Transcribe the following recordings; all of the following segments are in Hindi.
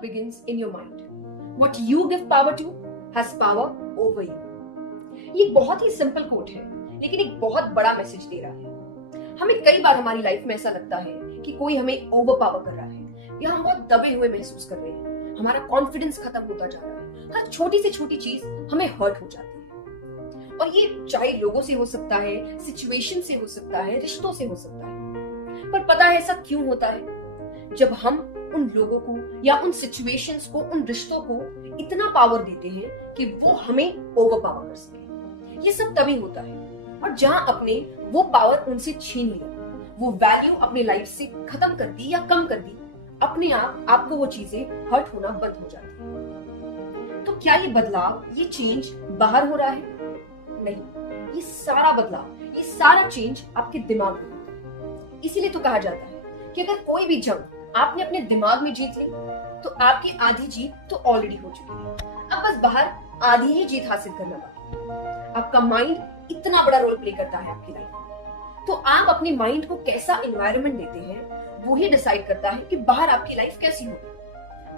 begins in your mind. What you give power to has power over you. ये बहुत ही सिंपल कोट है, लेकिन एक बहुत बड़ा मैसेज दे रहा है। हमें कई बार हमारी लाइफ में ऐसा लगता है कि कोई हमें ओवर पावर कर रहा है या हम बहुत दबे हुए महसूस कर रहे हैं। हमारा कॉन्फिडेंस खत्म होता जा रहा है। हर छोटी से छोटी चीज हमें हर्ट हो जाती है, और ये चाहे लोगों से हो सकता है, सिचुएशन से हो सकता है, रिश्तों से हो सकता है। पर पता है ऐसा क्यों होता है? जब हम उन लोगों को या उन सिचुएशंस को, उन रिश्तों को इतना पावर देते हैं कि वो हमें ओवर पावर कर सके। ये सब तभी होता है, और जहां अपने वो पावर उनसे छीन लिया, वो वैल्यू अपनी लाइफ से खत्म कर दी या कम कर दी, अपने आप आपको वो चीजें हर्ट होना बंद हो जाती है। तो क्या ये बदलाव, ये चेंज बाहर हो रहा है? नहीं, ये सारा बदलाव, ये सारा चेंज आपके दिमाग में होता है। इसीलिए तो कहा जाता है कि अगर कोई भी जंग आपने अपने दिमाग में जीत ली, तो आपकी आधी जीत तो ऑलरेडी हो चुकी है। अब बस बाहर आधी ही जीत हासिल करना बाकी है। आपका माइंड इतना बड़ा रोल प्ले करता है आपकी लाइफ में। तो आप अपने माइंड को कैसा एनवायरनमेंट देते हैं, वो ही डिसाइड करता है कि बाहर आपकी लाइफ कैसी होगी।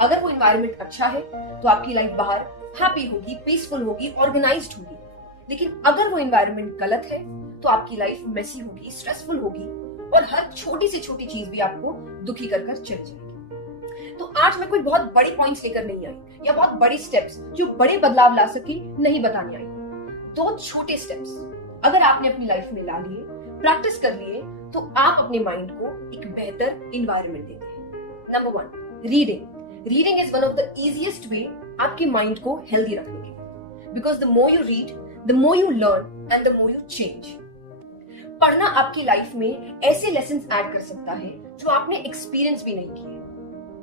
अगर वो एनवायरनमेंट अच्छा है तो आपकी लाइफ बाहर हैप्पी होगी, पीसफुल होगी, ऑर्गेनाइज्ड होगी। लेकिन अगर वो एनवायरनमेंट गलत है तो आपकी लाइफ मेसी होगी, स्ट्रेसफुल होगी, और हर छोटी से छोटी चीज भी आपको दुखी कर चली जाएगी। तो आज मैं कोई बहुत बड़ी पॉइंट्स लेकर नहीं आई या बहुत बड़ी स्टेप्स जो बड़े बदलाव ला सके नहीं बताने आई। 2 छोटे स्टेप्स अगर आपने अपनी लाइफ में ला लिए, प्रैक्टिस कर लिए, तो आप अपने माइंड को एक बेहतर एनवायरनमेंट देते हैं। Number 1, reading. Reading is one of the easiest way आपके माइंड को हेल्दी रखने के, because the more you read, the more you learn and the more you change. पढ़ना आपकी लाइफ में ऐसे लेसन्स ऐड कर सकता है जो आपने एक्सपीरियंस भी नहीं किए।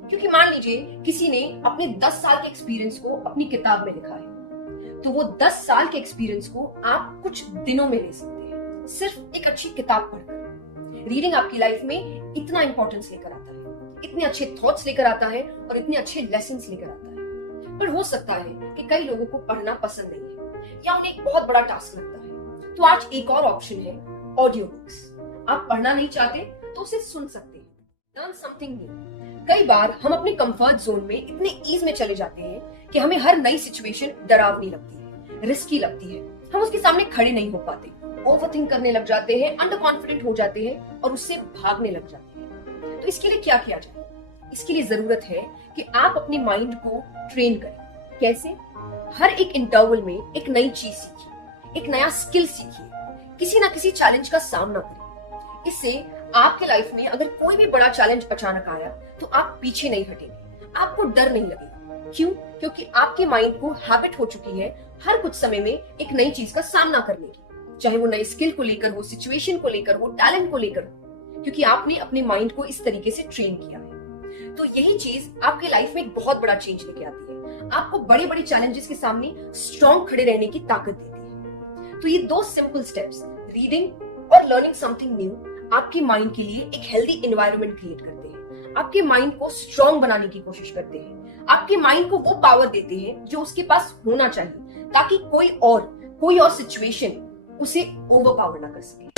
क्योंकि मान लीजिए किसी ने अपने 10 साल के एक्सपीरियंस को अपनी किताब में लिखा है, तो वो 10 साल के एक्सपीरियंस को आप कुछ दिनों में ले सकते हैं, सिर्फ एक अच्छी किताब पढ़कर। रीडिंग आपकी लाइफ में इतना इंपॉर्टेंस लेकर आता है, इतने अच्छे थॉट्स लेकर आता है, और इतने अच्छे लेसन्स लेकर आता है। पर हो सकता है कि कई लोगों को पढ़ना पसंद नहीं है या उन्हें एक बहुत बड़ा टास्क लगता है। तो आज एक और ऑप्शन है, ऑडियो बुक्स। आप पढ़ना नहीं चाहते तो उसे सुन सकते हैं। Learn something new. कई बार हम अपने कंफर्ट जोन में इतने ईज में चले जाते हैं कि हमें हर नई सिचुएशन डरावनी लगती है, रिस्की लगती है। हम उसके सामने खड़े नहीं हो पाते, ओवरथिंक करने लग जाते हैं, अंडर कॉन्फिडेंट हो जाते हैं और उससे भागने लग जाते हैं। तो इसके लिए क्या किया जाए? इसके लिए जरूरत है कि आप अपने माइंड को ट्रेन करें। कैसे? हर एक इंटरवल में एक नई चीज सीखिए, एक नया स्किल सीखिए, किसी ना किसी चैलेंज का सामना करें। इससे आपके लाइफ में अगर कोई भी बड़ा चैलेंज अचानक आया तो आप पीछे नहीं हटेंगे, आपको डर नहीं लगेगा। क्यों? क्योंकि आपके माइंड को हैबिट हो चुकी है हर कुछ समय में एक नई चीज का सामना करने की, चाहे वो नई स्किल को लेकर हो, सिचुएशन को लेकर हो, टैलेंट को लेकर हो, क्योंकि आपने अपने माइंड को इस तरीके से ट्रेन किया है। तो यही चीज आपके लाइफ में एक बहुत बड़ा चेंज लेके आती है, आपको बड़े बड़े चैलेंजेस के सामने स्ट्रॉन्ग खड़े रहने की ताकत देती है। तो ये 2 सिंपल स्टेप्स, रीडिंग और लर्निंग समथिंग न्यू, आपके माइंड के लिए एक हेल्दी एनवायरनमेंट क्रिएट करते हैं, आपके माइंड को स्ट्रॉन्ग बनाने की कोशिश करते हैं, आपके माइंड को वो पावर देते हैं जो उसके पास होना चाहिए, ताकि कोई और सिचुएशन उसे ओवरपावर ना कर सके।